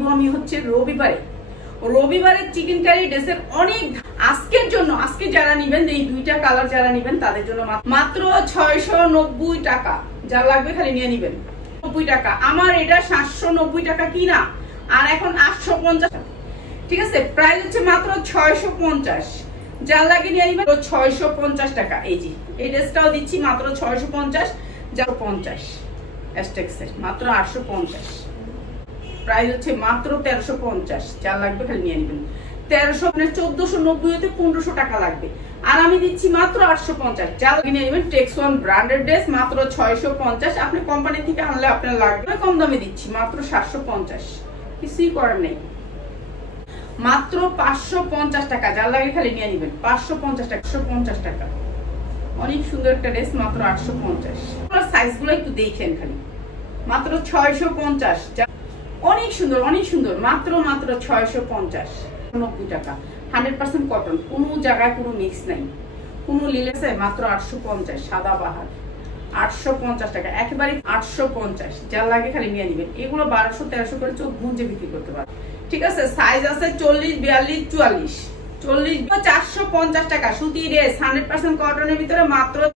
দিব আমি হচ্ছে রবিবারের চিকেন কারি ড্রেসের অনেক আজকের জন্য, আজকে যারা নিবেন এই দুইটা কালার যারা নিবেন তাদের জন্য মাত্র 690 টাকা। যা লাগবে খালি নিয়ে নিবেন। 90 টাকা, আমার এটা 790 টাকা কিনা, আর এখন 850। ঠিক আছে, প্রাইস হচ্ছে মাত্র 650। যা লাগে নিয়ে নিবেন 650 টাকা। এই যে এই ড্রেসটাও দিচ্ছি মাত্র 650, যা 50 এস্টেক্সের মাত্র 850। প্রাইস হচ্ছে মাত্র 1350। যা লাগবে খালি নিয়ে নিবেন। 1300 মানে 1490 হতে 1500 টাকা লাগবে, আর আমি দিচ্ছি মাত্র 850। যা লাগে নিয়ে নিবেন। টেক্সওয়ান ব্র্যান্ডেড ড্রেস মাত্র 650। আপনি কোম্পানি থেকে আনলে আপনার লাগবে কম দামে দিচ্ছি মাত্র 750। কিছুই করার নেই, মাত্র 550 টাকা। যা লাগে খালি নিয়ে নিবেন। 550 টাকা, 150 টাকা। অনেক সুন্দর একটা ড্রেস মাত্র 850। সাইজ গুলো একটু দেখেন খালি, মাত্র 650। অনেক সুন্দর, অনেক সুন্দর, মাত্র 650। 90 টাকা, 100% কটন, কোনো জায়গায় কোনো মিক্স নাই, কোনো লিলেসে মাত্র 850। সাদা বাহার 850 টাকা, একেবারে 850। যা লাগে খালি নিয়ে নিবেন। এগুলো 1200 1300 করে চোখ বুঝে বিক্রি করতে পারেন। ঠিক আছে, সাইজ আছে 40 42 44। 40 450 টাকা সুতি ড্রেস 100% কটনের ভিতরে মাত্র